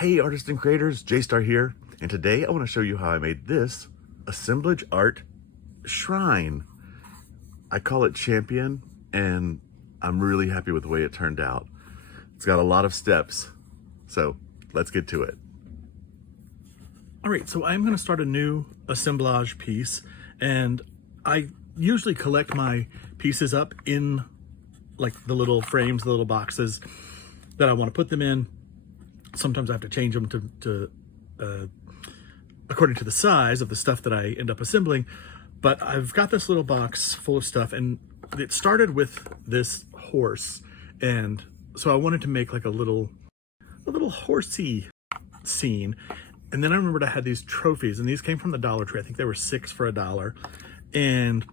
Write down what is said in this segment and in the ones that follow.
Hey artists and creators, J-Star here, and today I want to show you how I made this assemblage art shrine. I call it Champion, and I'm really happy with the way it turned out. It's got a lot of steps, so let's get to it. All right, so I'm going to start a new assemblage piece, and I usually collect my pieces up in like the little frames, the little boxes that I want to put them in. Sometimes I have to change them to according to the size of the stuff that I end up assembling. But I've got this little box full of stuff, and it started with this horse. And so I wanted to make like a little horsey scene. And then I remembered I had these trophies, and these came from the Dollar Tree. I think they were 6 for $1. And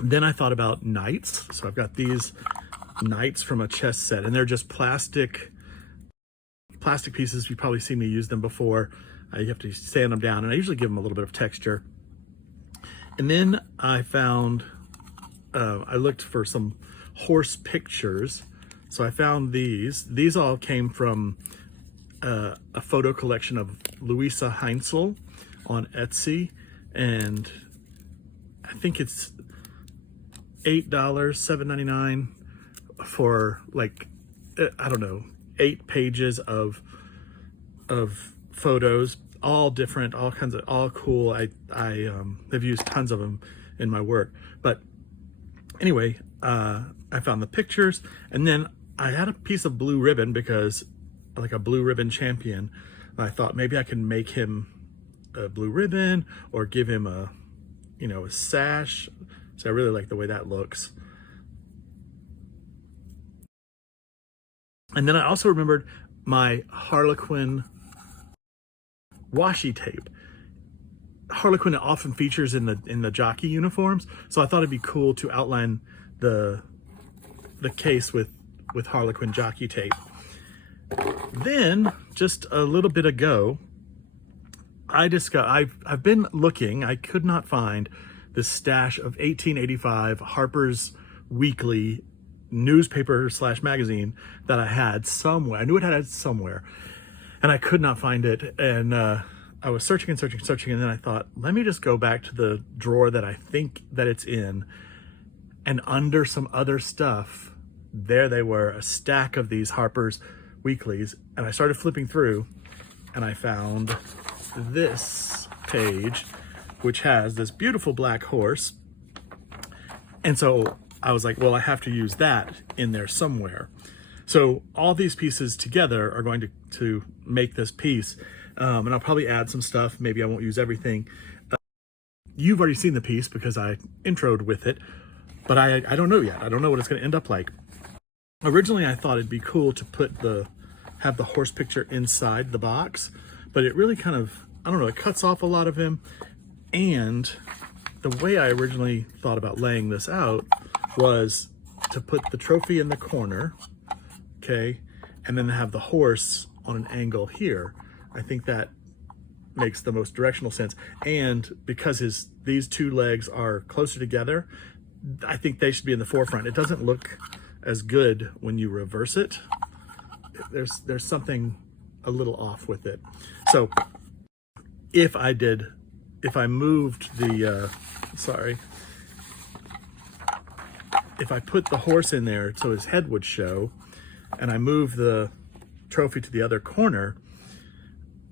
then I thought about knights. So I've got these knights from a chess set, and they're just plastic pieces. You probably seen me use them before. You have to sand them down, and I usually give them a little bit of texture. And then I found, I looked for some horse pictures. So I found these. These all came from a photo collection of Louisa Heinzel on Etsy, and I think it's $8, $7.99 for like, I don't know, 8 pages of photos, all different, all kinds of, all cool. I have used tons of them in my work. But anyway, I found the pictures, and then I had a piece of blue ribbon, because like a blue ribbon champion. I thought maybe I can make him a blue ribbon or give him a, you know, a sash. So I really like the way that looks. And then I also remembered my Harlequin washi tape. Harlequin often features in the jockey uniforms, so I thought it'd be cool to outline the case with Harlequin jockey tape. Then just a little bit ago, I've been looking. I could not find this stash of 1885 Harper's Weekly newspaper / magazine that I had somewhere. I knew it had it somewhere, and I could not find it. And I was searching and searching, and then I thought, let me just go back to the drawer that I think that it's in, and under some other stuff, there they were, a stack of these Harper's Weeklies. And I started flipping through, and I found this page, which has this beautiful black horse. And so I was like, well, I have to use that in there somewhere. So all these pieces together are going to make this piece. And I'll probably add some stuff. Maybe I won't use everything. You've already seen the piece because I introed with it, but I don't know yet. I don't know what it's going to end up like. Originally, I thought it'd be cool to have the horse picture inside the box, but it really kind of, I don't know, it cuts off a lot of him. And the way I originally thought about laying this out was to put the trophy in the corner, okay, and then have the horse on an angle here. I think that makes the most directional sense. And because these two legs are closer together, I think they should be in the forefront. It doesn't look as good when you reverse it. There's something a little off with it. So if I moved the, if I put the horse in there so his head would show, and I move the trophy to the other corner,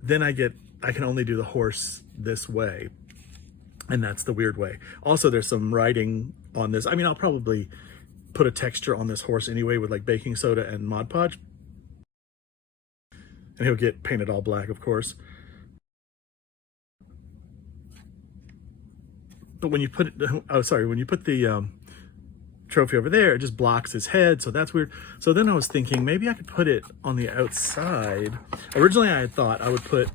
then I can only do the horse this way. And that's the weird way. Also, there's some writing on this. I mean, I'll probably put a texture on this horse anyway with like baking soda and Mod Podge. And he'll get painted all black, of course. But when you put when you put the trophy over there, it just blocks his head, so that's weird. So then I was thinking maybe I could put it on the outside. Originally I had thought I would put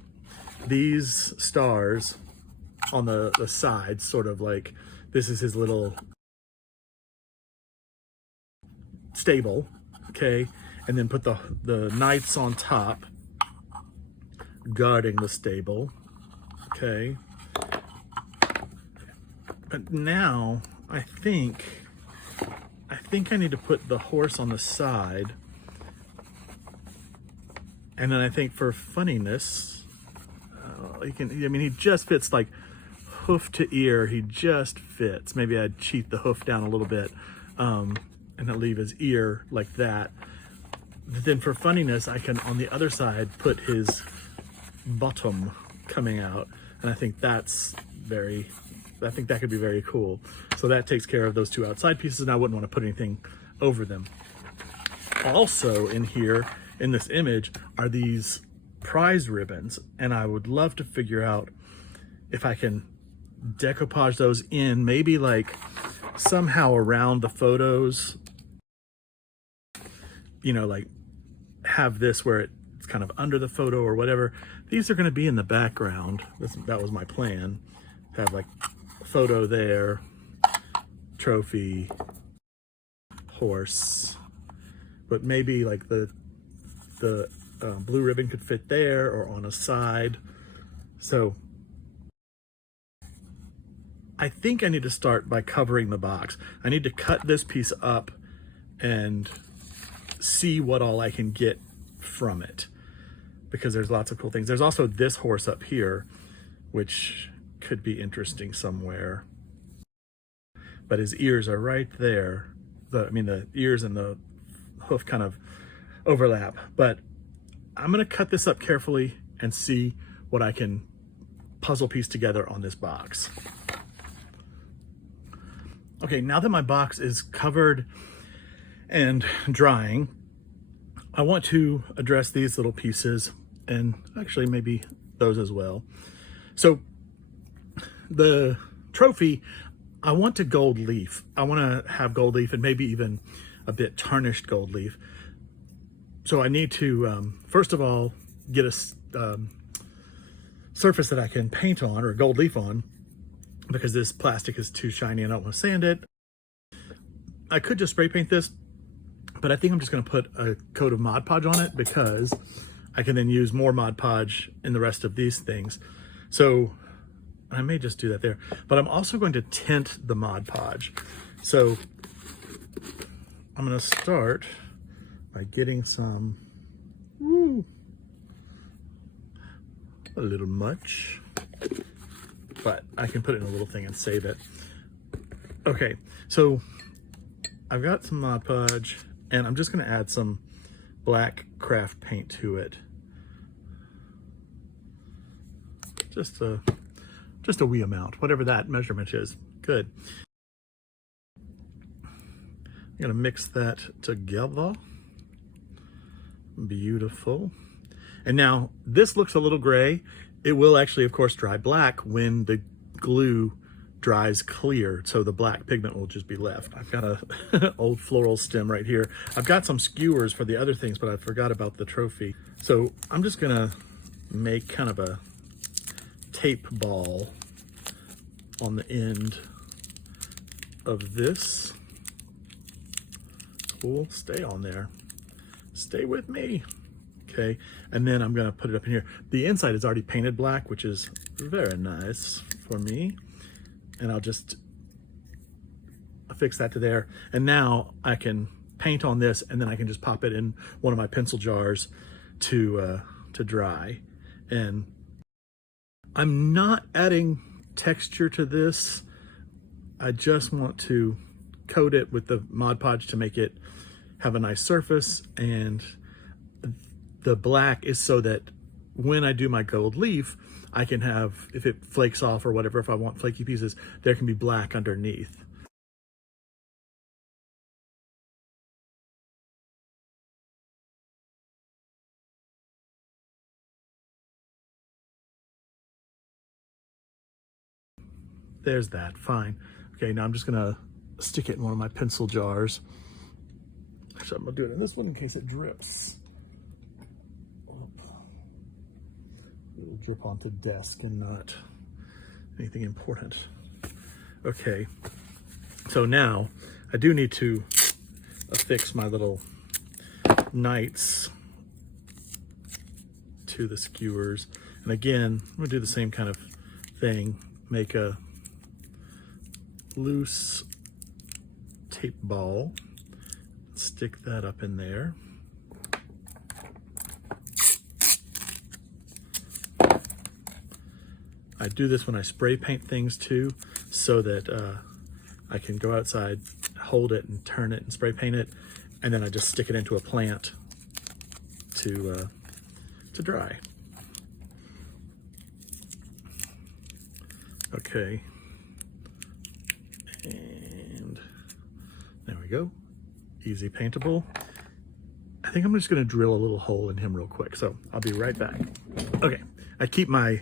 these stars on the sides, sort of like this is his little stable, okay, and then put the knights on top guarding the stable, okay. But now I think I need to put the horse on the side And then I think for funniness, he just fits like hoof to ear. He just fits. Maybe I'd cheat the hoof down a little bit and then leave his ear like that. Then for funniness, I can, on the other side, put his bottom coming out. And I think that could be very cool. So that takes care of those two outside pieces, and I wouldn't want to put anything over them. Also in here, in this image, are these prize ribbons, and I would love to figure out if I can decoupage those in, maybe like somehow around the photos, like have this where it's kind of under the photo or whatever. These are going to be in the background. That was my plan. Have like a photo there, trophy, horse, but maybe like the blue ribbon could fit there or on a side. So I think I need to start by covering the box. I need to cut this piece up and see what all I can get from it, because there's lots of cool things. There's also this horse up here, which could be interesting somewhere, but his ears are right there. The ears and the hoof kind of overlap, but I'm gonna cut this up carefully and see what I can puzzle piece together on this box. Okay, now that my box is covered and drying, I want to address these little pieces, and actually maybe those as well. So the trophy, I want to gold leaf. I want to have gold leaf and maybe even a bit tarnished gold leaf. So I need to, first of all, get a surface that I can paint on, or gold leaf on, because this plastic is too shiny and I don't want to sand it. I could just spray paint this, but I think I'm just going to put a coat of Mod Podge on it, because I can then use more Mod Podge in the rest of these things. So I may just do that there, but I'm also going to tint the Mod Podge. So I'm going to start by getting some, a little much, but I can put it in a little thing and save it. Okay, so I've got some Mod Podge, and I'm just going to add some black craft paint to it. Just a wee amount, whatever that measurement is. Good. I'm going to mix that together. Beautiful. And now this looks a little gray. It will actually, of course, dry black when the glue dries clear, so the black pigment will just be left. I've got a old floral stem right here. I've got some skewers for the other things, but I forgot about the trophy. So I'm just gonna make kind of a tape ball on the end of this. Cool, stay on there. Stay with me. Okay, and then I'm gonna put it up in here. The inside is already painted black, which is very nice for me. And I'll just affix that to there. And now I can paint on this, and then I can just pop it in one of my pencil jars to dry. And I'm not adding texture to this. I just want to coat it with the Mod Podge to make it have a nice surface, and the black is so that when I do my gold leaf, I can have, if it flakes off or whatever, if I want flaky pieces, there can be black underneath. There's that, fine. Okay, now I'm just gonna stick it in one of my pencil jars. Actually, I'm gonna do it in this one in case it drips. It'll drip onto desk and not anything important. Okay, so now I do need to affix my little knights to the skewers. And again, I'm gonna do the same kind of thing. Make a loose tape ball, stick that up in there. I do this when I spray paint things too, so that I can go outside, hold it and turn it and spray paint it, and then I just stick it into a plant to dry. Okay, and there we go, easy paintable. I think I'm just gonna drill a little hole in him real quick, so I'll be right back. Okay, I keep my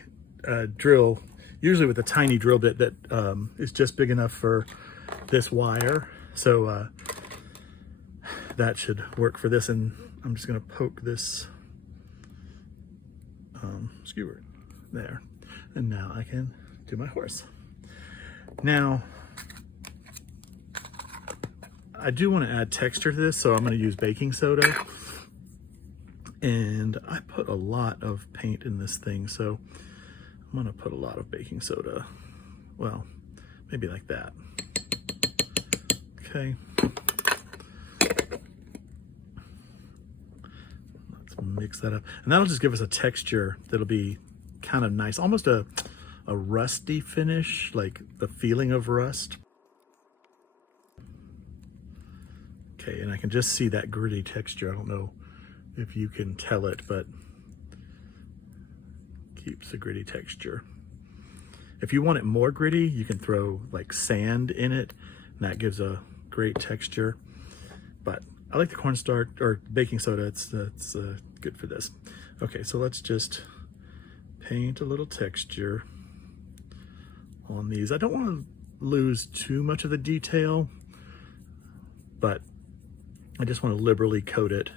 drill usually with a tiny drill bit that is just big enough for this wire, so that should work for this, and I'm just gonna poke this skewer there, and now I can do my horse. Now, I do want to add texture to this, so I'm going to use baking soda, and I put a lot of paint in this thing, so I'm going to put a lot of baking soda. Well, maybe like that. Okay. Let's mix that up, and that'll just give us a texture that'll be kind of nice, almost a rusty finish, like the feeling of rust. Okay, and I can just see that gritty texture. I don't know if you can tell it, but keeps the gritty texture. If you want it more gritty, you can throw like sand in it, and that gives a great texture. But I like the cornstarch or baking soda. It's good for this. Okay, so let's just paint a little texture on these. I don't want to lose too much of the detail, but I just want to liberally coat it.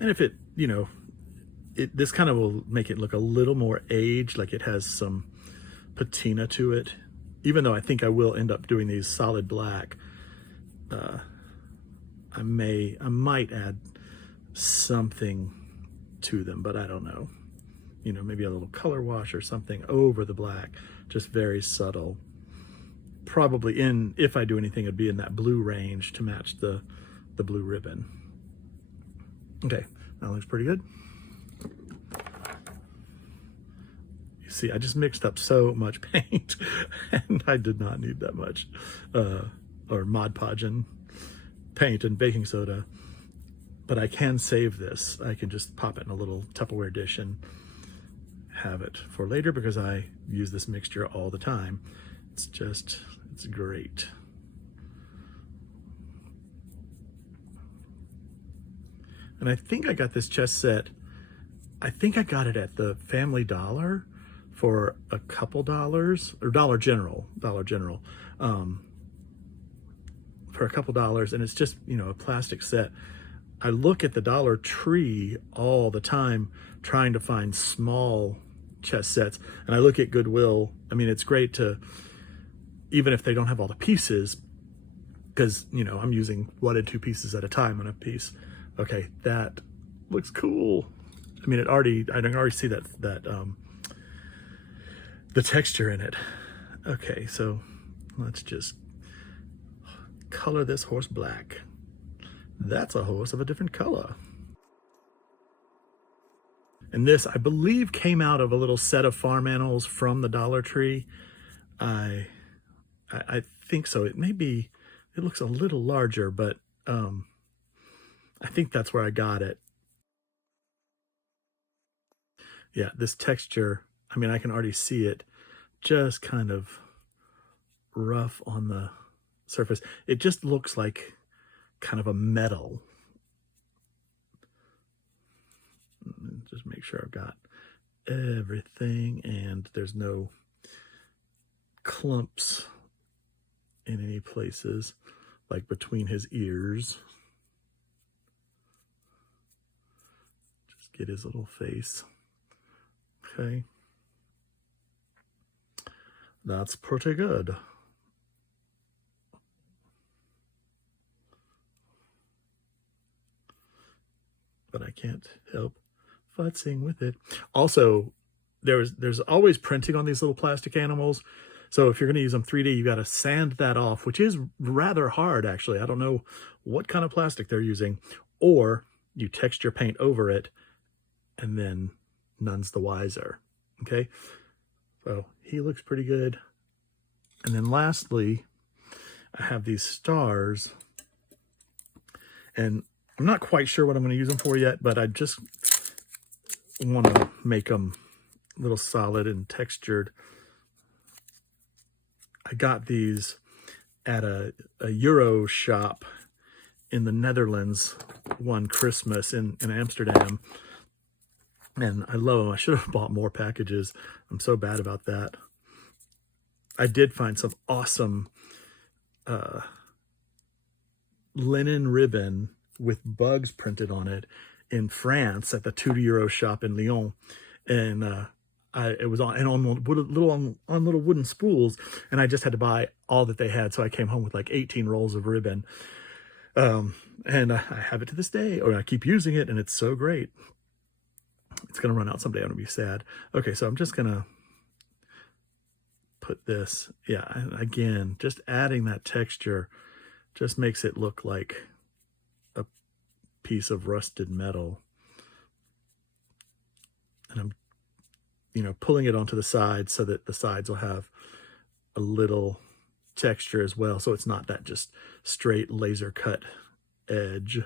And if it, you know, this kind of will make it look a little more aged, like it has some patina to it. Even though I think I will end up doing these solid black, I might add something to them, but I don't know. You know, maybe a little color wash or something over the black, just very subtle. Probably if I do anything, it'd be in that blue range to match the blue ribbon. Okay, that looks pretty good. You see, I just mixed up so much paint, and I did not need that much, or Mod Podge and paint and baking soda. But I can save this. I can just pop it in a little Tupperware dish and have it for later, because I use this mixture all the time. It's great. And I think I got this chess set, I think I got it at the Family Dollar for a couple dollars, or Dollar General, for a couple dollars, and it's just, you know, a plastic set. I look at the Dollar Tree all the time trying to find small chess sets, and I look at Goodwill. I mean, it's great to, even if they don't have all the pieces, because, you know, I'm using 1 and 2 pieces at a time on a piece. Okay, that looks cool. I mean, I can already see that the texture in it. Okay, so let's just color this horse black. That's a horse of a different color. And this, I believe, came out of a little set of farm animals from the Dollar Tree. I think so. It may be, it looks a little larger, but I think that's where I got it. Yeah, this texture, I mean, I can already see it just kind of rough on the surface. It just looks like kind of a metal. Just make sure I've got everything and there's no clumps in any places, like between his ears. Just get his little face. Okay. That's pretty good. But I can't help futzing with it. Also, there's always printing on these little plastic animals. So if you're going to use them 3D, you got to sand that off, which is rather hard, actually. I don't know what kind of plastic they're using. Or you texture paint over it, and then none's the wiser. Okay? So he looks pretty good. And then lastly, I have these stars, and I'm not quite sure what I'm going to use them for yet, but I just want to make them a little solid and textured. I got these at a Euro shop in the Netherlands one Christmas in Amsterdam, and I love them. I should have bought more packages. I'm so bad about that. I did find some awesome linen ribbon with bugs printed on it in France at the €2 shop in Lyon, and it was on little wooden spools, and I just had to buy all that they had. So I came home with like 18 rolls of ribbon, and I have it to this day, or I keep using it, and it's so great. It's gonna run out someday. I'm gonna be sad. Okay, so I'm just gonna put this, yeah, and again, just adding that texture just makes it look like a piece of rusted metal. And I'm, pulling it onto the sides so that the sides will have a little texture as well, so it's not that just straight laser cut edge.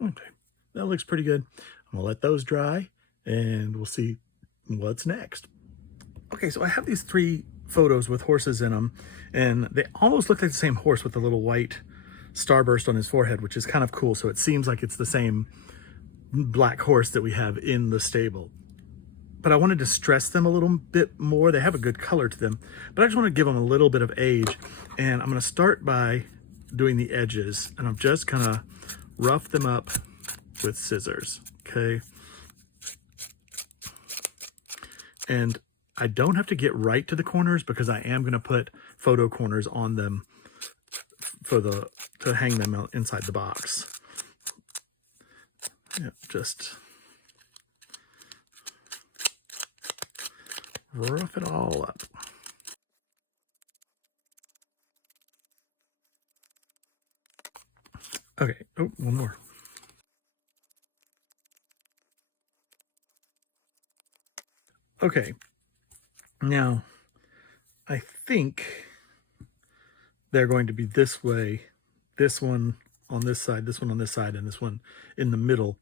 Okay, that looks pretty good. I'm gonna let those dry and we'll see what's next. Okay, so I have these 3 photos with horses in them, and they almost look like the same horse with a little white starburst on his forehead, which is kind of cool. So it seems like it's the same black horse that we have in the stable. But I wanted to stress them a little bit more. They have a good color to them, but I just want to give them a little bit of age. And I'm going to start by doing the edges, and I'm just going to rough them up with scissors, okay? And I don't have to get right to the corners because I am going to put photo corners on them to hang them out inside the box. Yeah, just rough it all up. Okay, oh, one more. Okay, now I think they're going to be this way, this one on this side, this one on this side, and this one in the middle.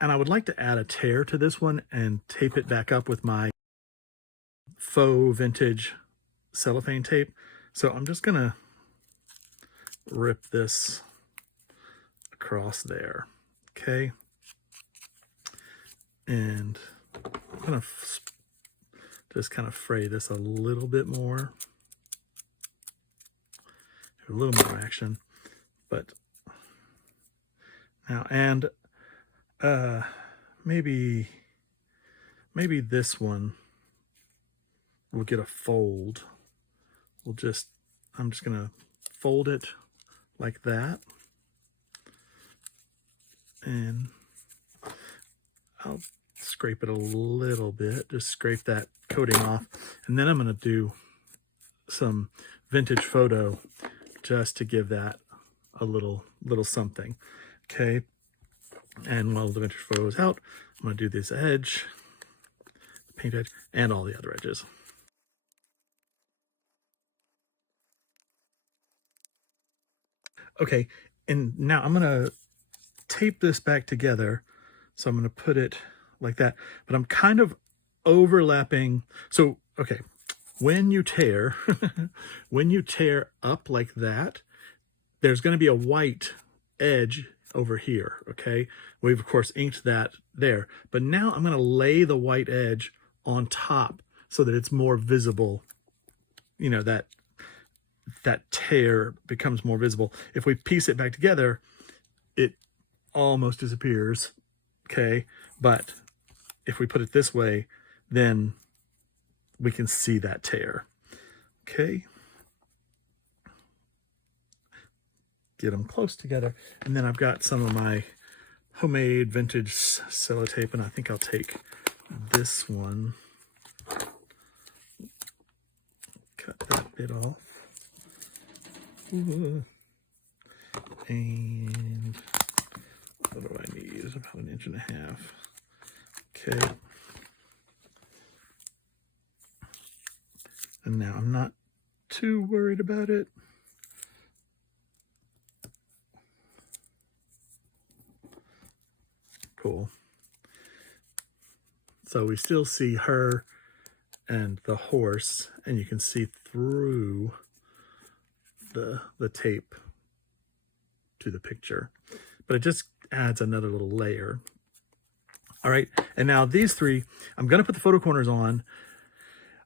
And I would like to add a tear to this one and tape it back up with my faux vintage cellophane tape. So I'm just gonna rip this across there, okay? And I'm gonna just kind of fray this a little bit more. A little more action, but now, and maybe this one will get a fold. I'm just gonna fold it like that, and I'll scrape it a little bit, just scrape that coating off, and then I'm gonna do some vintage photo just to give that a little something, okay? And while the vintage photo is out, I'm gonna do this edge, the paint edge, and all the other edges. Okay, and now I'm gonna tape this back together. So I'm gonna put it like that, but I'm kind of overlapping. So, okay, when you tear, when you tear up like that, there's gonna be a white edge over here, okay? We've of course inked that there, but now I'm gonna lay the white edge on top so that it's more visible, that tear becomes more visible. If we piece it back together, it almost disappears, okay? But if we put it this way, then we can see that tear, okay? Get them close together. And then I've got some of my homemade vintage sellotape, and I think I'll take this one, cut that bit off. And what do I about 1.5 inches. Okay. And now I'm not too worried about it. Cool. So we still see her and the horse, and you can see through the tape to the picture, but it just adds another little layer. All right, and now these three, I'm gonna put the photo corners on,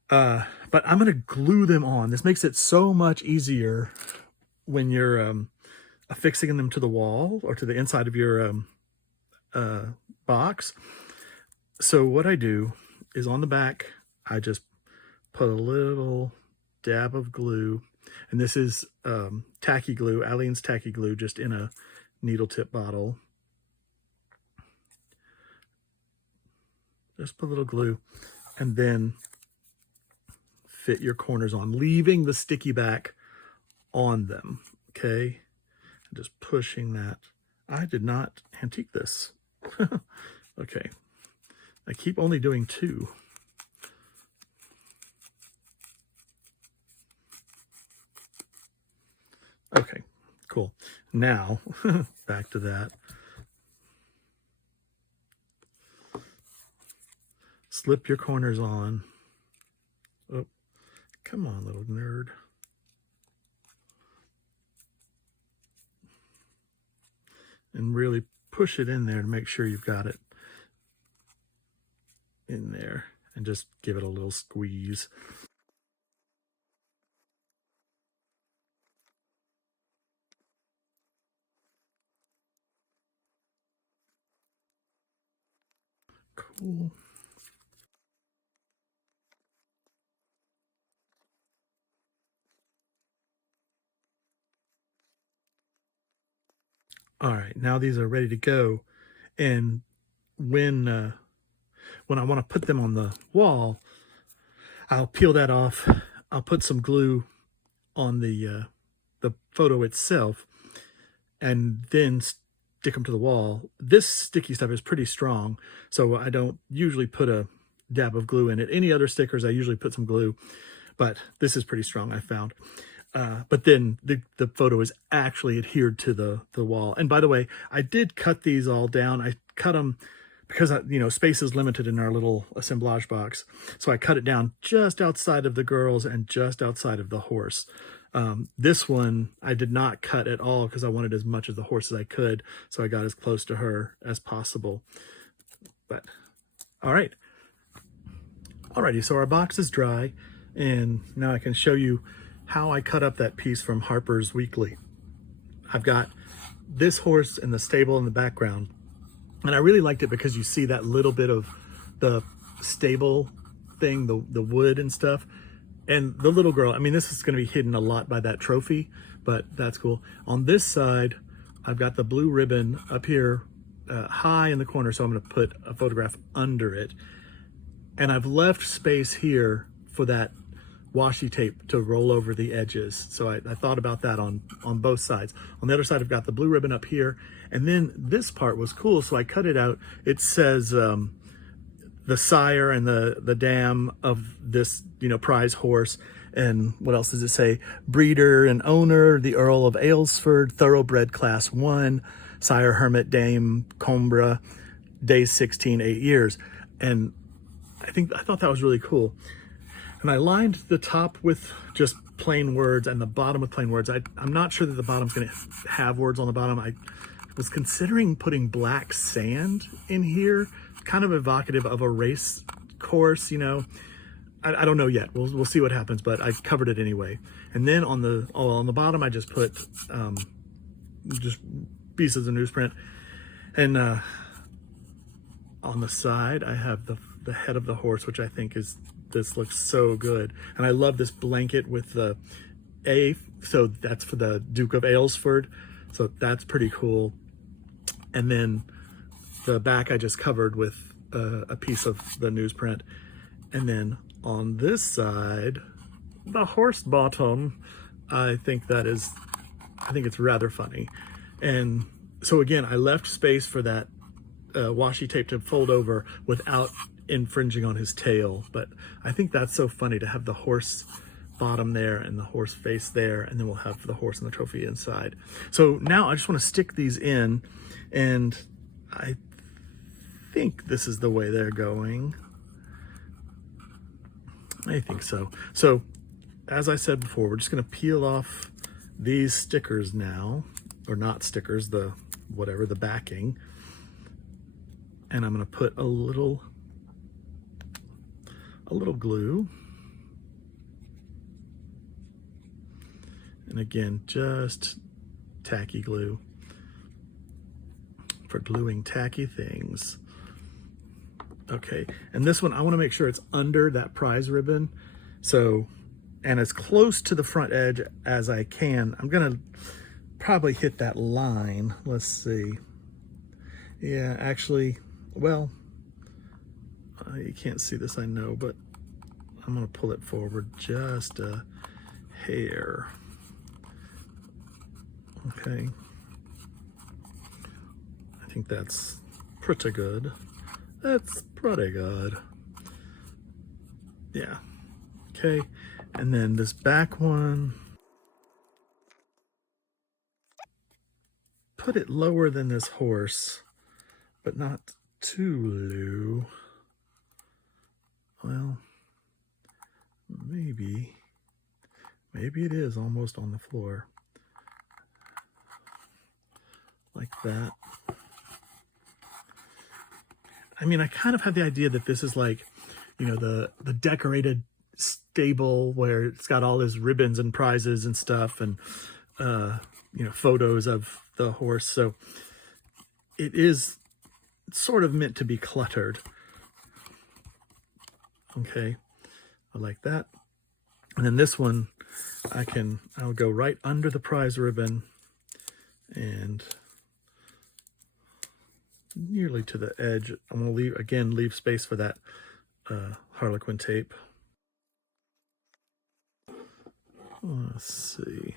but I'm gonna glue them on. This makes it so much easier when you're affixing them to the wall or to the inside of your box. So what I do is on the back, I just put a little dab of glue, and this is tacky glue, Aleene's tacky glue, just in a needle tip bottle. Just put a little glue, and then fit your corners on, leaving the sticky back on them, okay? Just pushing that. I did not antique this. Okay, I keep only doing 2. Okay, cool. Now, back to that. Slip your corners on. Oh, come on, little nerd. And really push it in there to make sure you've got it in there, and just give it a little squeeze. Cool. All right, now these are ready to go. And when I want to put them on the wall, I'll peel that off. I'll put some glue on the photo itself, and then stick them to the wall. This sticky stuff is pretty strong, so I don't usually put a dab of glue in it. Any other stickers, I usually put some glue, but this is pretty strong, I found. But then the photo is actually adhered to the wall. And by the way, I did cut these all down. I cut them because, space is limited in our little assemblage box. So I cut it down just outside of the girls and just outside of the horse. This one I did not cut at all because I wanted as much of the horse as I could. So I got as close to her as possible. But all right. Alrighty, so our box is dry, and now I can show you how I cut up that piece from Harper's Weekly. I've got this horse in the stable in the background, and I really liked it because you see that little bit of the stable thing, the wood and stuff. And the little girl, I mean, this is gonna be hidden a lot by that trophy, but that's cool. On this side, I've got the blue ribbon up here high in the corner, so I'm gonna put a photograph under it. And I've left space here for that washi tape to roll over the edges. So I thought about that on both sides. On the other side, I've got the blue ribbon up here. And then this part was cool, so I cut it out. It says the sire and the dam of this, prize horse. And what else does it say? Breeder and owner, the Earl of Aylesford, thoroughbred class 1, sire hermit dame Coimbra, days 16, 8 years. And I thought that was really cool. And I lined the top with just plain words and the bottom with plain words. I'm not sure that the bottom's gonna have words on the bottom. I was considering putting black sand in here, kind of evocative of a race course, I don't know yet. We'll see what happens, but I covered it anyway. And then on the bottom, I just put just pieces of newsprint. And on the side, I have the head of the horse, which I think this looks so good. And I love this blanket with the A, so that's for the Duke of Aylesford. So that's pretty cool. And then the back I just covered with a piece of the newsprint. And then on this side, the horse bottom, I think it's rather funny. And so again, I left space for that washi tape to fold over without infringing on his tail. But I think that's so funny to have the horse bottom there and the horse face there, and then we'll have the horse and the trophy inside. So now I just want to stick these in, and I think this is the way they're going. I think so. So as I said before, we're just going to peel off these stickers now, or not stickers, the whatever, the backing. And I'm going to put a little glue. And again, just tacky glue for gluing tacky things. Okay, and this one, I want to make sure it's under that prize ribbon. So, and as close to the front edge as I can. I'm gonna probably hit that line. Let's see. Yeah, actually, well, you can't see this, I know, but I'm gonna pull it forward just a hair. Okay. I think that's pretty good. That's pretty good. Yeah. Okay. And then this back one, put it lower than this horse, but not too low. Well, maybe it is almost on the floor. Like that. I mean, I kind of have the idea that this is like, you know, the decorated stable where it's got all his ribbons and prizes and stuff, and you know, photos of the horse. So it is sort of meant to be cluttered. Okay, I like that. And then this one, I'll go right under the prize ribbon and nearly to the edge. I'm going to leave space for that Harlequin tape. Let's see.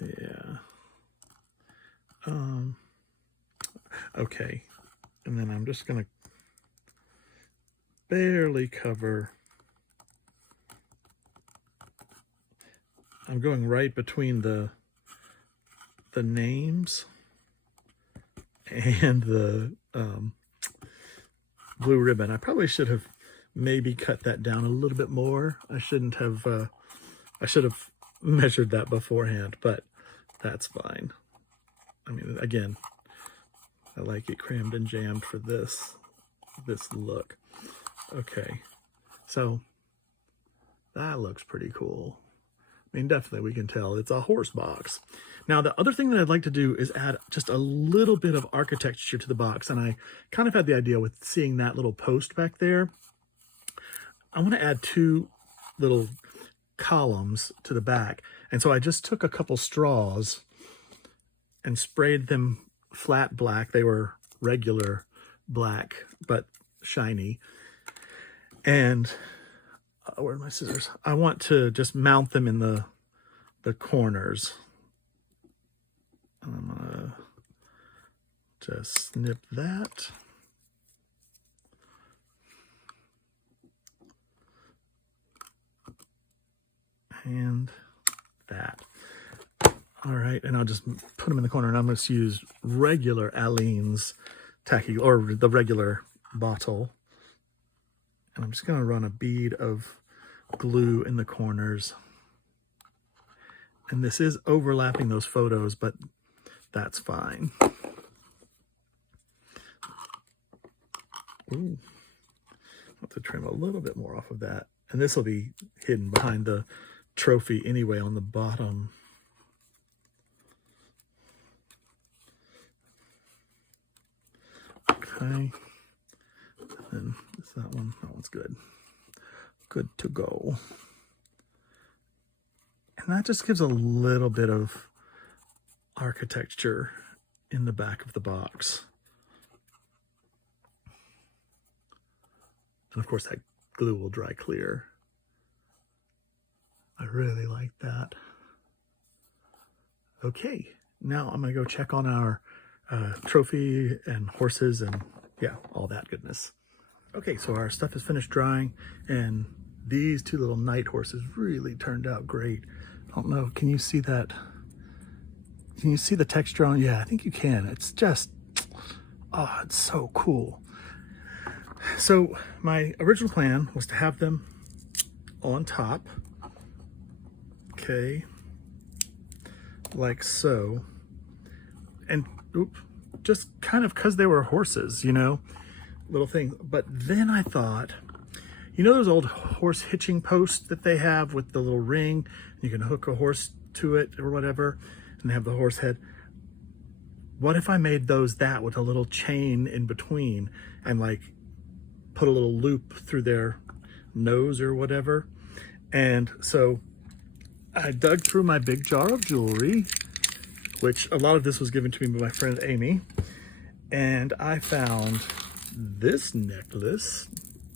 Yeah. Okay. And then I'm just going to barely cover. I'm going right between the names and the blue ribbon. I probably should have maybe cut that down a little bit more. I shouldn't have, I should have measured that beforehand, but that's fine. I mean, again, I like it crammed and jammed for this look. Okay, so that looks pretty cool. I mean, definitely we can tell it's a horse box. Now, the other thing that I'd like to do is add just a little bit of architecture to the box. And I kind of had the idea with seeing that little post back there. I want to add two little columns to the back. And so I just took a couple straws and sprayed them flat black. They were regular black, but shiny. And where are my scissors? I want to just mount them in the corners. I'm gonna just snip that. And that. All right, and I'll just put them in the corner, and I'm going to use regular Aleene's tacky, or the regular bottle. And I'm just going to run a bead of glue in the corners. And this is overlapping those photos, but that's fine. Ooh, I'll have to trim a little bit more off of that. And this will be hidden behind the trophy anyway on the bottom. Okay. And is that one? That one's good. Good to go. And that just gives a little bit of architecture in the back of the box. And of course that glue will dry clear. I really like that. Okay, now I'm gonna go check on our trophy and horses and yeah, all that goodness. Okay, so our stuff is finished drying, and these two little night horses really turned out great. I don't know, can you see that? Can you see the texture on? Yeah, I think you can. It's just, oh, it's so cool. So my original plan was to have them on top, okay, like so, and just kind of because they were horses, you know, little thing. But then I thought, you know those old horse hitching posts that they have with the little ring, you can hook a horse to it or whatever, and they have the horse head. What if I made those that with a little chain in between and like put a little loop through their nose or whatever? And so I dug through my big jar of jewelry, which a lot of this was given to me by my friend Amy, and I found this necklace,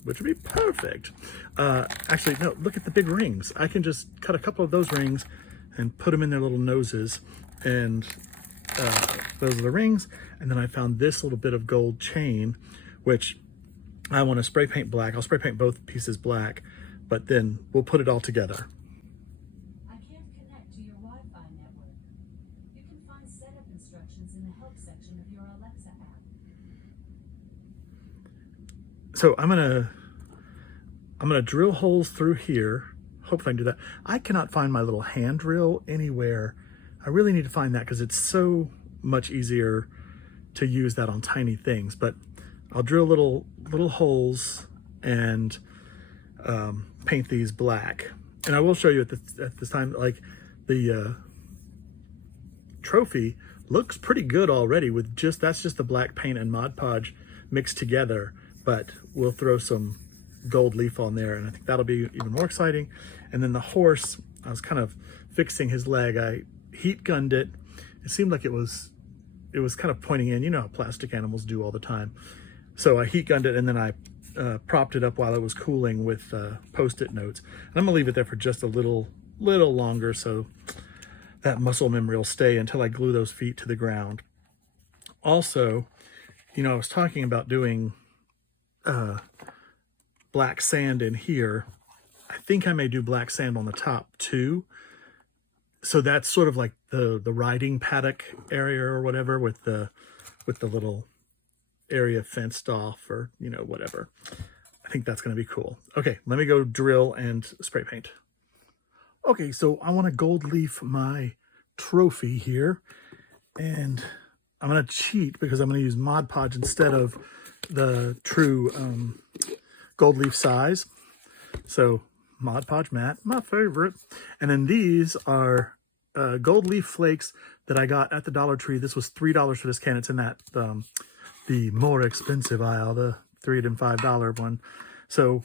which would be perfect. Actually, no, look at the big rings. I can just cut a couple of those rings and put them in their little noses, and those are the rings. And then I found this little bit of gold chain, which I want to spray paint black. I'll spray paint both pieces black, but then we'll put it all together. I can't connect to your Wi-Fi network. You can find setup instructions in the help section of your Alexa app. So I'm gonna drill holes through here. Hopefully I can do that. I cannot find my little hand drill anywhere. I really need to find that because it's so much easier to use that on tiny things. But I'll drill little holes and paint these black. And I will show you at this time, like the trophy looks pretty good already with that's just the black paint and Mod Podge mixed together. But we'll throw some gold leaf on there, and I think that'll be even more exciting. And then the horse, I was kind of fixing his leg. I heat gunned it. It seemed like it was kind of pointing in. You know how plastic animals do all the time. So I heat gunned it, and then I propped it up while it was cooling with Post-it notes. And I'm gonna leave it there for just a little longer so that muscle memory will stay until I glue those feet to the ground. Also, you know, I was talking about doing black sand in here. I think I may do black sand on the top too. So that's sort of like the riding paddock area or whatever with the little area fenced off, or you know, whatever. I think that's going to be cool. Okay, let me go drill and spray paint. Okay, so I want to gold leaf my trophy here, and I'm going to cheat because I'm going to use Mod Podge instead of the true gold leaf size. So Mod Podge matte, my favorite. And then these are gold leaf flakes that I got at the Dollar Tree. This was $3 for this can. It's in that the more expensive aisle, the $3 and $5 one. So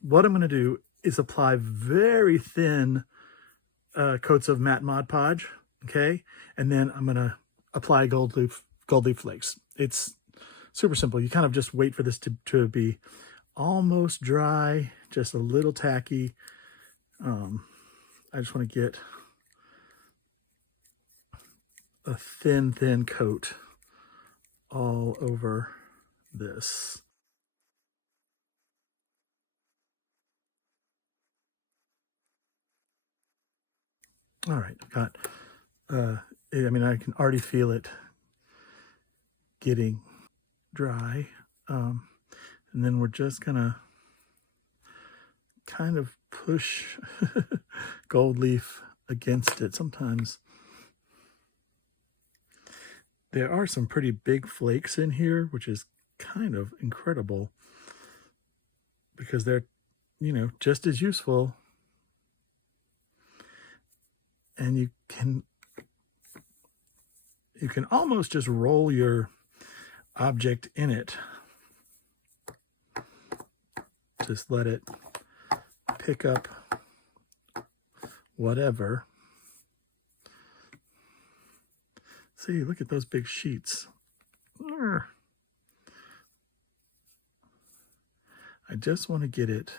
what I'm going to do is apply very thin coats of matte Mod Podge, okay? And then I'm going to apply gold leaf flakes. It's super simple. You kind of just wait for this to be almost dry, just a little tacky. I just want to get a thin coat all over this. All right, got, I mean, I can already feel it getting dry. And then we're just gonna kind of push gold leaf against it. Sometimes there are some pretty big flakes in here, which is kind of incredible because they're, you know, just as useful. And you can almost just roll your object in it. Just let it pick up whatever. See, look at those big sheets. I just want to get it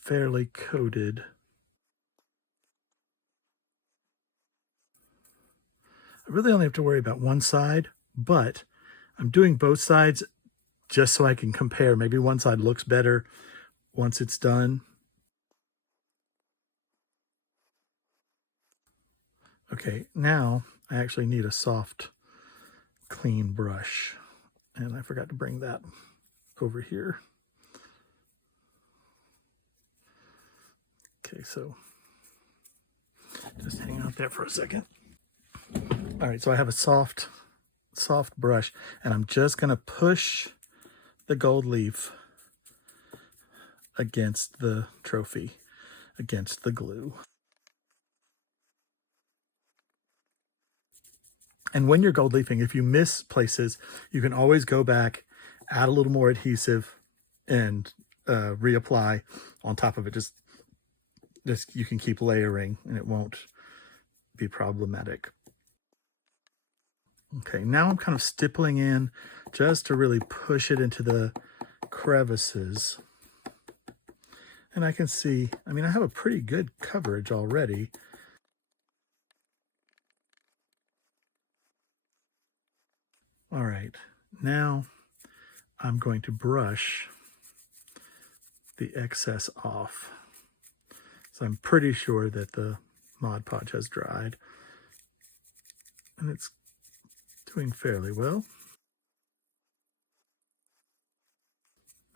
fairly coated. I really only have to worry about one side, but I'm doing both sides just so I can compare. Maybe one side looks better once it's done. Okay, now I actually need a soft, clean brush. And I forgot to bring that over here. Okay, so just hang out there for a second. All right, so I have a soft brush, and I'm just gonna push the gold leaf against the trophy, against the glue. And when you're gold leafing, if you miss places, you can always go back, add a little more adhesive, and reapply on top of it. Just you can keep layering, and it won't be problematic. Okay, now I'm kind of stippling in just to really push it into the crevices. And I can see, I mean, I have a pretty good coverage already. All right, now I'm going to brush the excess off. So I'm pretty sure that the Mod Podge has dried, and it's doing fairly well.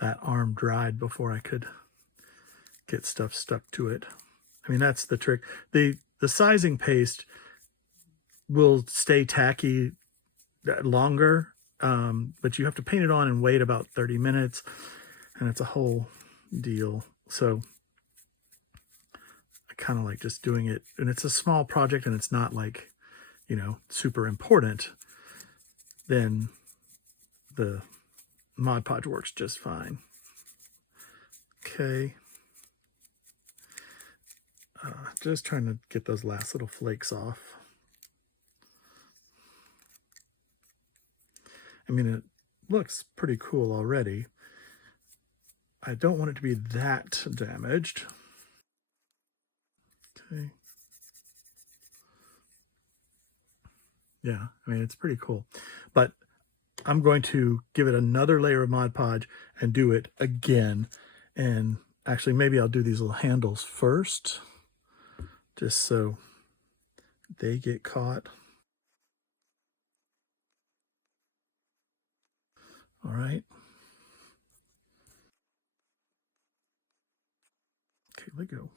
That arm dried before I could get stuff stuck to it. I mean, that's the trick. The sizing paste will stay tacky longer, but you have to paint it on and wait about 30 minutes, and it's a whole deal. So I kind of like just doing it, and it's a small project and it's not like, you know, super important, then the Mod Podge works just fine. Okay. Just trying to get those last little flakes off. I mean, it looks pretty cool already. I don't want it to be that damaged. Okay. Yeah, I mean, it's pretty cool. But I'm going to give it another layer of Mod Podge and do it again. And actually, maybe I'll do these little handles first, just so they get caught. All right. Okay, let go.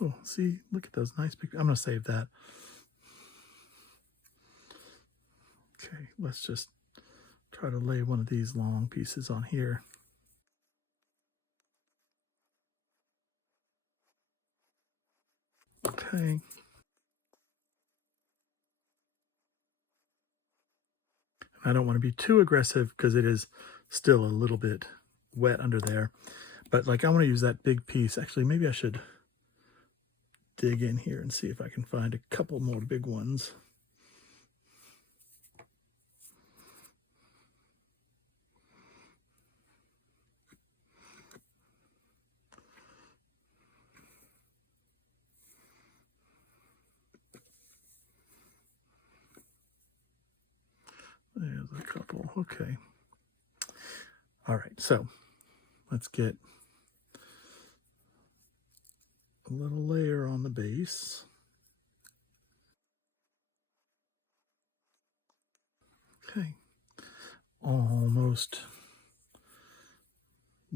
Oh, see, look at those nice pictures. I'm going to save that. Okay, let's just try to lay one of these long pieces on here. Okay. I don't want to be too aggressive because it is still a little bit wet under there. But like, I want to use that big piece. Actually, maybe I should dig in here and see if I can find a couple more big ones. There's a couple. Okay. All right. So let's get a little layer on the base. Okay. Almost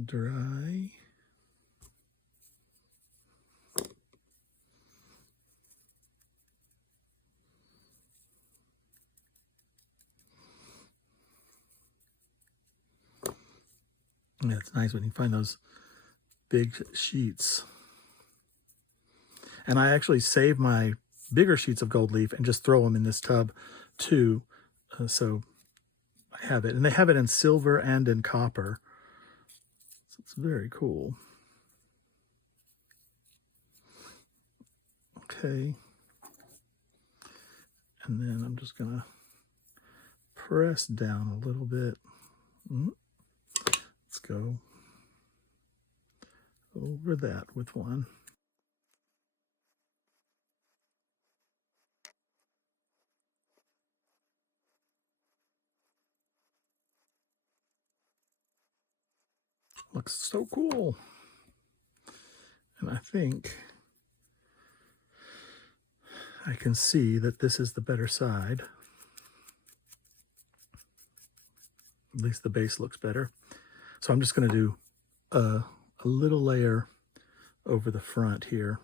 dry. Yeah, it's nice when you find those big sheets. And I actually save my bigger sheets of gold leaf and just throw them in this tub too. So I have it. And they have it in silver and in copper. So it's very cool. Okay. And then I'm just going to press down a little bit. Let's go a over that with one. Looks so cool. And I think I can see that this is the better side. At least the base looks better. So I'm just going to do a little layer over the front here.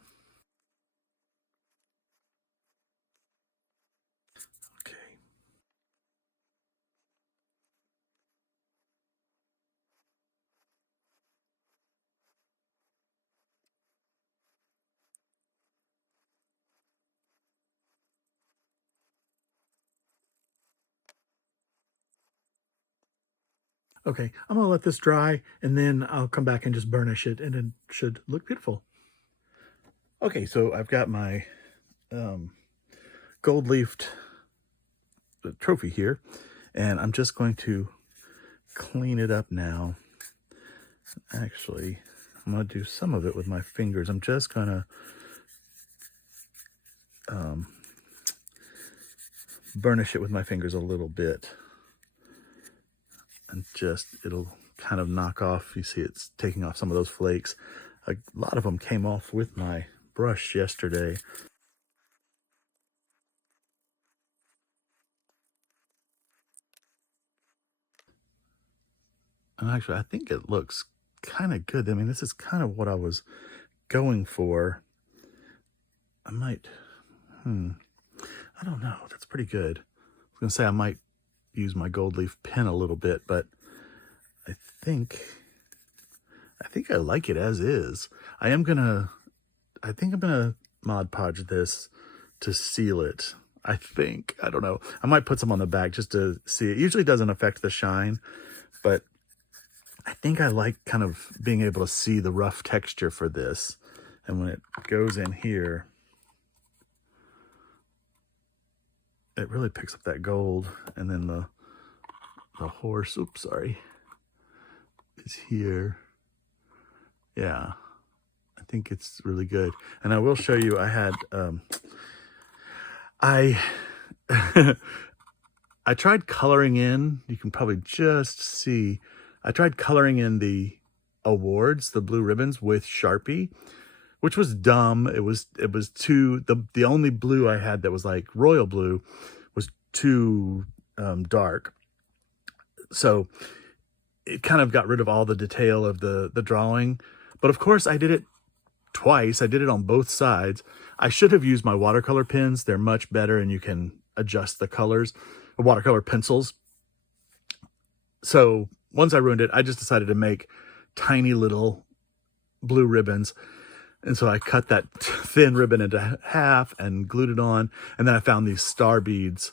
Okay. Okay, I'm gonna let this dry and then I'll come back and just burnish it and it should look beautiful. Okay, so I've got my gold leafed trophy here and I'm just going to clean it up now. Actually, I'm gonna do some of it with my fingers. I'm just gonna burnish it with my fingers a little bit. And just, it'll kind of knock off, you see it's taking off some of those flakes. A lot of them came off with my brush yesterday. And actually, I think it looks kind of good. I mean, this is kind of what I was going for. I might, I don't know. That's pretty good. I was going to say I might use my gold leaf pen a little bit, but I think I like it as is. I think I'm gonna Mod Podge this to seal it. I don't know. I might put some on the back just to see. It usually doesn't affect the shine, but I think I like kind of being able to see the rough texture for this. And when it goes in here, it really picks up that gold. And then the horse, oops, sorry, is here. Yeah, I think it's really good. And I will show you, I had, I tried coloring in, you can probably just see, I tried coloring in the awards, the blue ribbons with Sharpie, which was dumb. It was too, the only blue I had that was like royal blue was too dark. So it kind of got rid of all the detail of the drawing. But of course I did it twice. I did it on both sides. I should have used my watercolor pens. They're much better and you can adjust the colors, watercolor pencils. So once I ruined it, I just decided to make tiny little blue ribbons. And so I cut that thin ribbon into half and glued it on. And then I found these star beads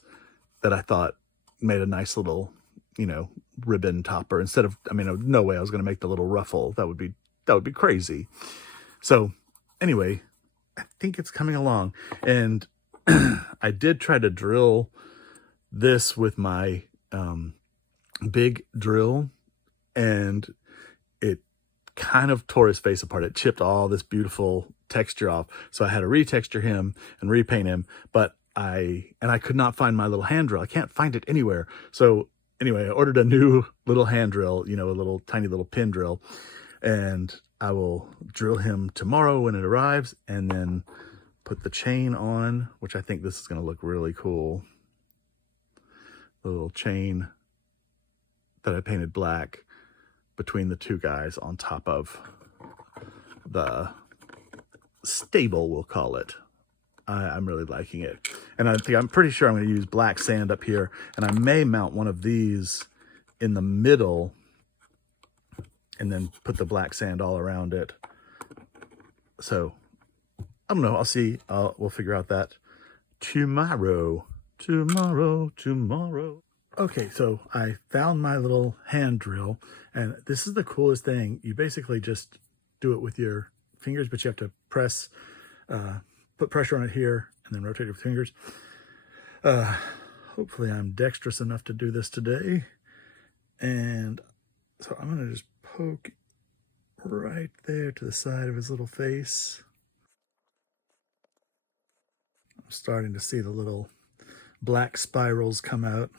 that I thought made a nice little, you know, ribbon topper instead of, I mean, no way I was going to make the little ruffle. That would be crazy. So anyway, I think it's coming along. And I did try to drill this with my big drill, and it kind of tore his face apart. It chipped all this beautiful texture off. So I had to retexture him and repaint him, but I could not find my little hand drill. I can't find it anywhere. So anyway, I ordered a new little hand drill, you know, a little tiny little pin drill, and I will drill him tomorrow when it arrives and then put the chain on, which I think this is going to look really cool. The little chain that I painted black between the two guys on top of the stable, we'll call it. I'm really liking it. And I'm pretty sure I'm going to use black sand up here, and I may mount one of these in the middle and then put the black sand all around it. So I don't know. I'll see. We'll figure out that tomorrow. Okay, so I found my little hand drill, and this is the coolest thing. You basically just do it with your fingers, but you have to press, put pressure on it here, and then rotate it with fingers. Hopefully I'm dexterous enough to do this today. And so I'm going to just poke right there to the side of his little face. I'm starting to see the little black spirals come out.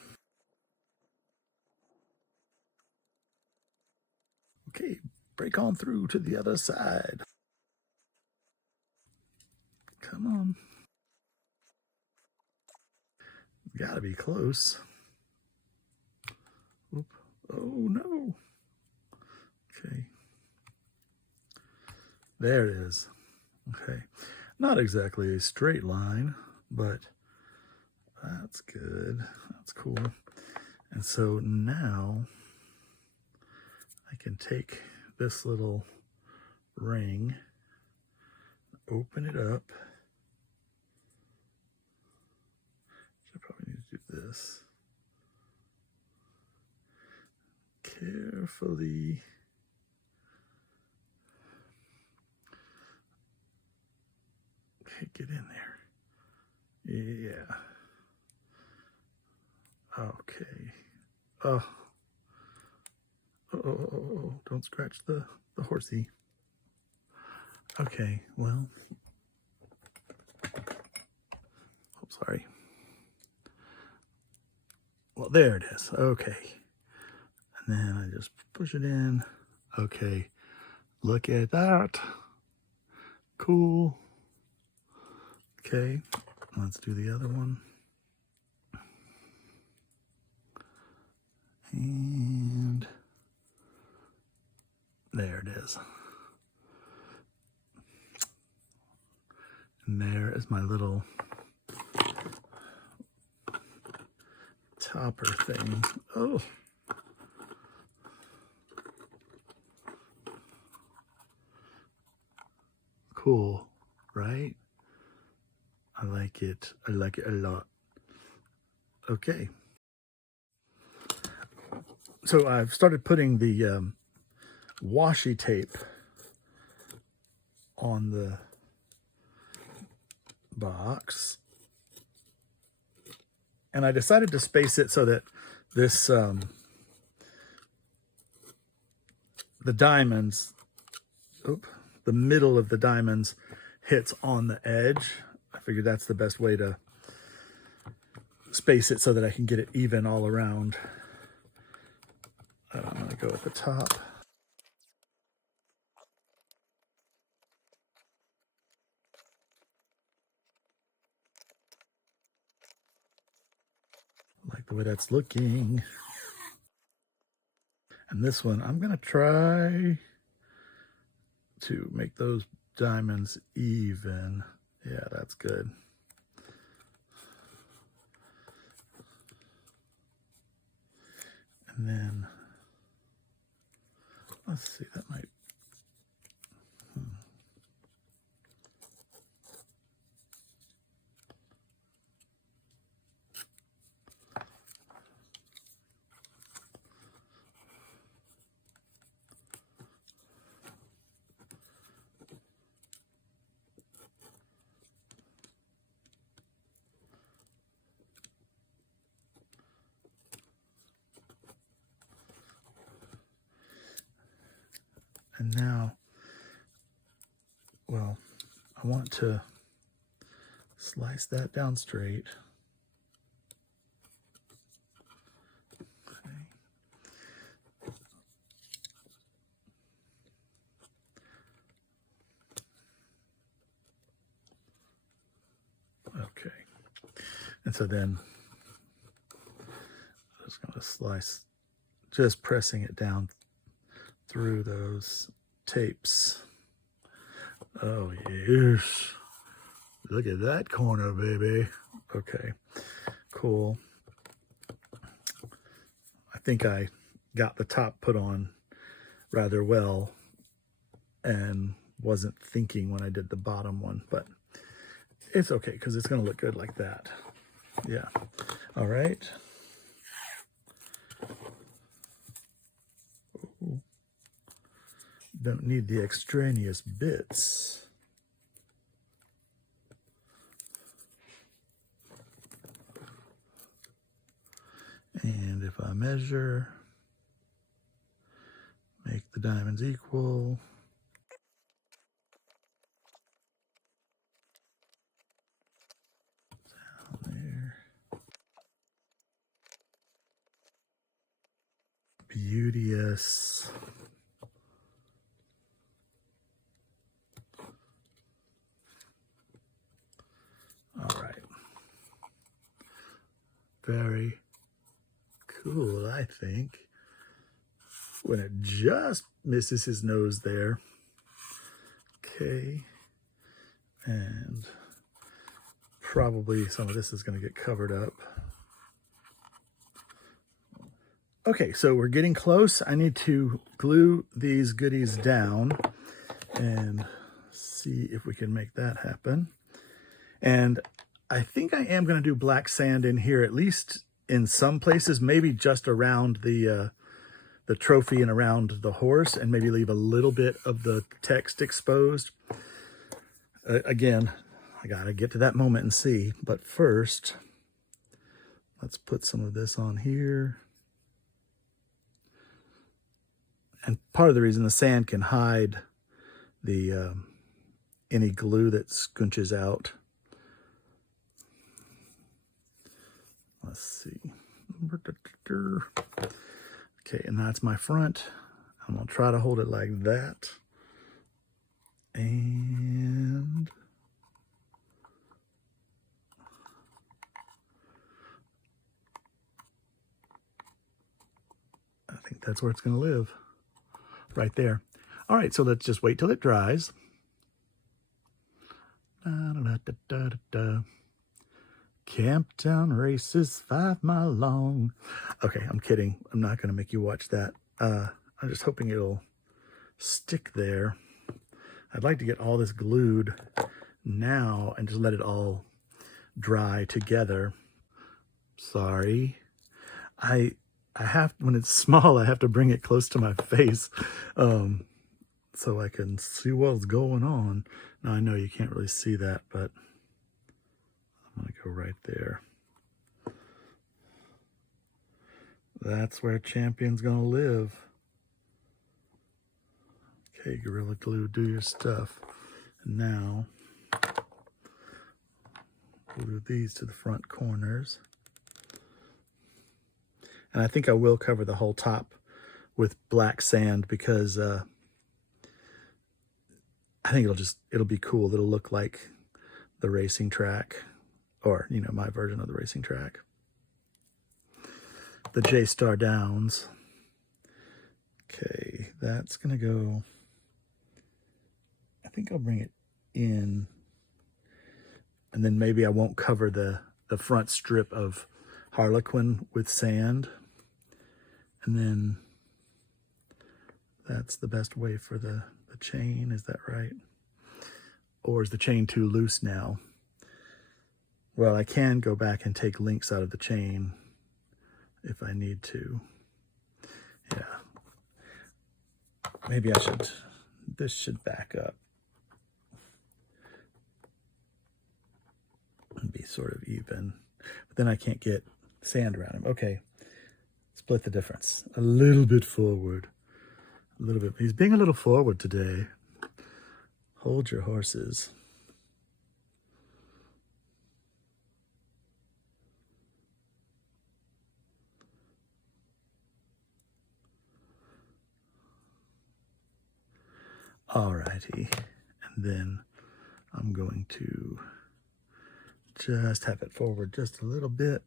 Okay, break on through to the other side. Come on. Gotta be close. Oop. Oh no. Okay. There it is. Okay. Not exactly a straight line, but that's good. That's cool. And so now I can take this little ring, open it up. I probably need to do this. Carefully. Okay, get in there. Yeah. Okay. Oh. Oh, don't scratch the horsey. Okay, well. Oh, sorry. Well, there it is. Okay. And then I just push it in. Okay. Look at that. Cool. Okay. Let's do the other one. And there it is. And there is my little topper thing. Oh. Cool, right? I like it. I like it a lot. Okay. So I've started putting the washi tape on the box. And I decided to space it so that this, the diamonds, the middle of the diamonds hits on the edge. I figured that's the best way to space it so that I can get it even all around. I'm going to go at the top. Like the way that's looking. And this one, I'm going to try to make those diamonds even. Yeah, that's good. And then, let's see, that might, and now, well, I want to slice that down straight. Okay. And so then I'm just going to slice, just pressing it down through those tapes. Oh, yes. Look at that corner, baby. Okay, cool. I think I got the top put on rather well and wasn't thinking when I did the bottom one, but it's okay because it's going to look good like that. Yeah. All right. Ooh. Don't need the extraneous bits. And if I measure, make the diamonds equal, this. All right. Very cool, I think. When it just misses his nose there. Okay. And probably some of this is going to get covered up. Okay, so we're getting close. I need to glue these goodies down and see if we can make that happen. And I think I am going to do black sand in here, at least in some places, maybe just around the trophy and around the horse, and maybe leave a little bit of the text exposed. Again, I got to get to that moment and see. But first, let's put some of this on here. And part of the reason the sand can hide the any glue that scunches out. Let's see. Okay, and that's my front. I'm gonna try to hold it like that. And I think that's where it's gonna live. Right there. All right, so let's just wait till it dries. Camptown races 5 mile long. Okay, I'm kidding. I'm not going to make you watch that. I'm just hoping it'll stick there. I'd like to get all this glued now and just let it all dry together. Sorry. I have, when it's small, I have to bring it close to my face so I can see what's going on. Now, I know you can't really see that, but I'm going to go right there. That's where Champion's going to live. Okay, Gorilla Glue, do your stuff. And now, glue these to the front corners. And I think I will cover the whole top with black sand because I think it'll be cool. It'll look like the racing track, or, you know, my version of the racing track. The J-Star Downs. Okay, that's gonna go, I think I'll bring it in, and then maybe I won't cover the front strip of Harlequin with sand. And then that's the best way for the chain, is that right? Or is the chain too loose now? Well, I can go back and take links out of the chain if I need to. Yeah. Maybe I should, this should back up and be sort of even. But then I can't get sand around him. Okay. Split the difference. A little bit forward. A little bit. He's being a little forward today. Hold your horses. Alrighty. And then I'm going to just have it forward just a little bit.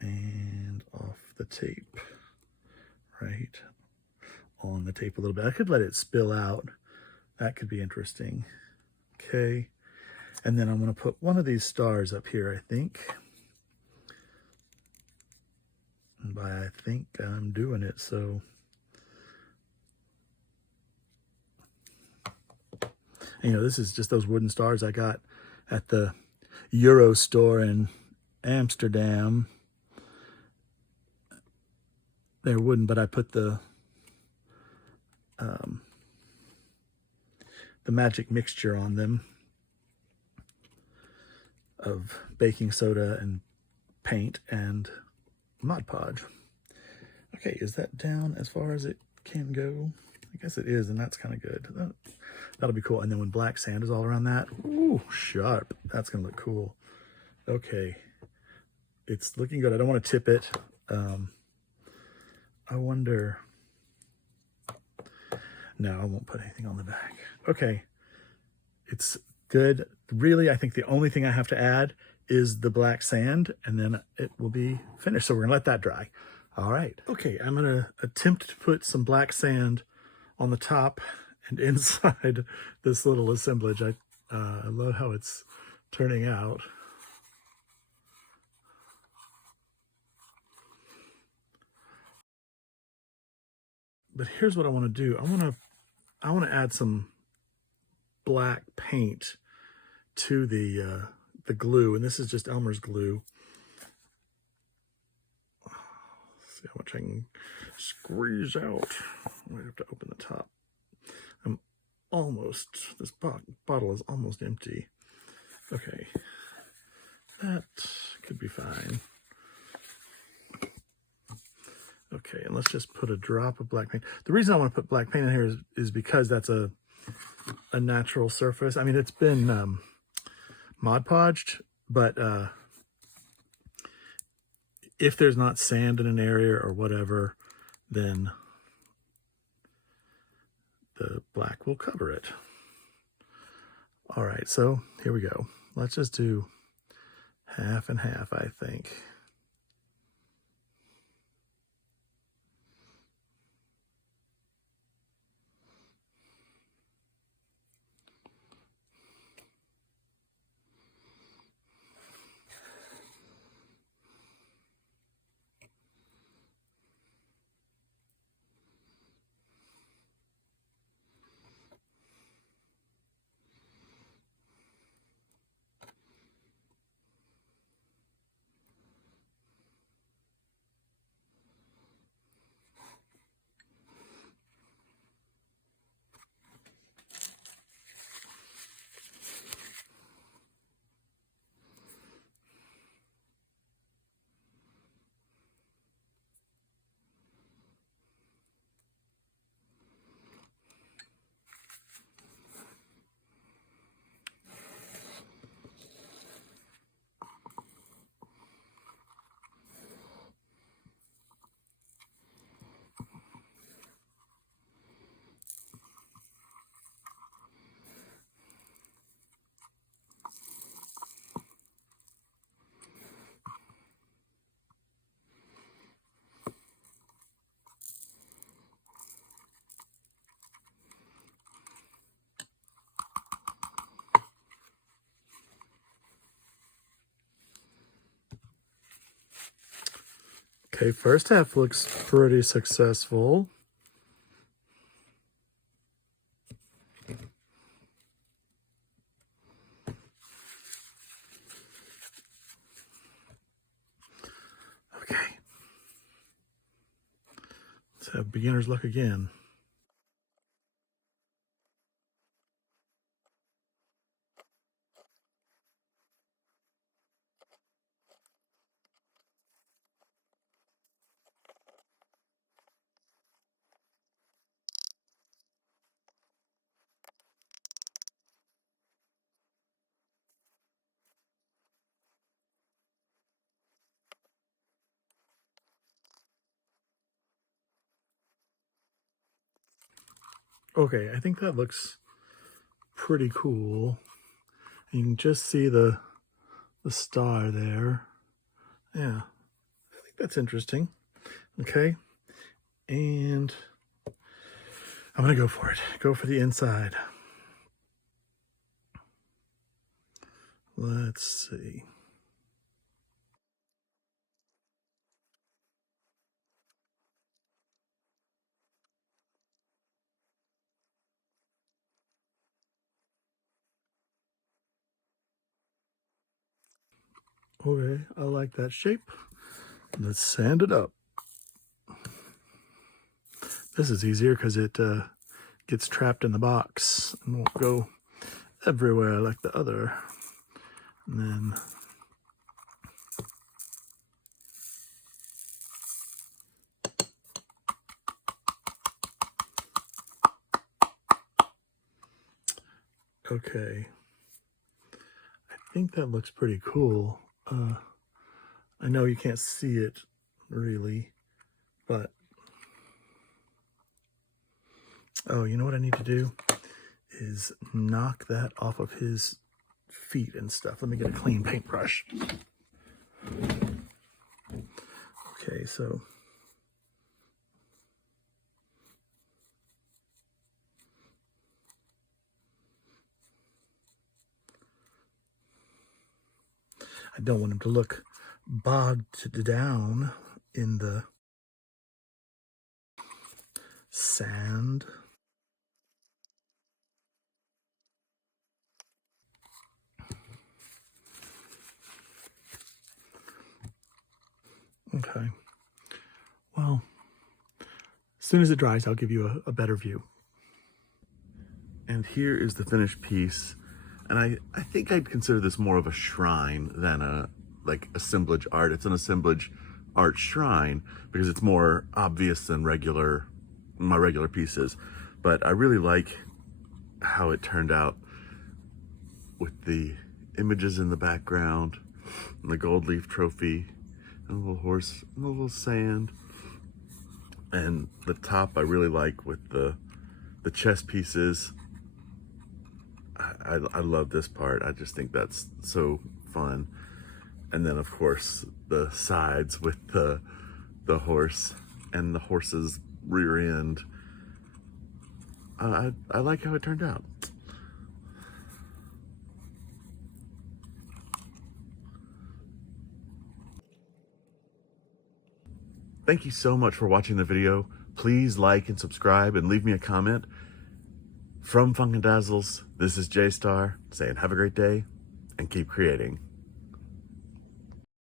And off the tape, right on the tape a little bit. I could let it spill out. That could be interesting. Okay. And then I'm going to put one of these stars up here, I think. And by I think, I'm doing it. So, you know, this is just those wooden stars I got at the Euro store in Amsterdam. They're wooden, but I put the magic mixture on them of baking soda and paint and Mod Podge. Okay, is that down as far as it can go? I guess it is, and that's kind of good. That'll be cool. And then when black sand is all around that, ooh, sharp. That's gonna look cool. Okay, it's looking good. I don't want to tip it. I wonder. No, I won't put anything on the back. Okay, it's good. Really, I think the only thing I have to add is the black sand, and then it will be finished. So we're gonna let that dry. All right. Okay, I'm gonna attempt to put some black sand on the top and inside this little assemblage. I love how it's turning out. But here's what I want to do. I want to add some black paint to the glue, and this is just Elmer's glue. Let's see how much I can squeeze out. I might have to open the top. This bottle is almost empty. Okay, that could be fine. Okay, and let's just put a drop of black paint. The reason I want to put black paint in here is because that's a natural surface. I mean, it's been Mod Podged, but if there's not sand in an area or whatever, then the black will cover it. All right, so here we go. Let's just do half and half, I think. Okay, first half looks pretty successful. Okay. Let's have beginner's luck again. Okay, I think that looks pretty cool. You can just see the star there. Yeah, I think that's interesting. Okay, and I'm gonna go for it. Go for the inside. Let's see. Okay, I like that shape. Let's sand it up. This is easier because it gets trapped in the box and won't go everywhere like the other. And then okay, I think that looks pretty cool. I know you can't see it really, but Oh, you know what I need to do is knock that off of his feet and stuff. Let me get a clean paintbrush. Okay, so I don't want him to look bogged down in the sand. Okay. Well, as soon as it dries, I'll give you a better view. And here is the finished piece. And I think I'd consider this more of a shrine than a like assemblage art. It's an assemblage art shrine because it's more obvious than my regular pieces. But I really like how it turned out with the images in the background and the gold leaf trophy and a little horse and a little sand. And the top I really like with the chess pieces. I love this part. I just think that's so fun. And then of course the sides with the horse and the horse's rear end. I like how it turned out. Thank you so much for watching the video. Please like and subscribe and leave me a comment. From Funk and Dazzles, this is J-Star saying have a great day and keep creating.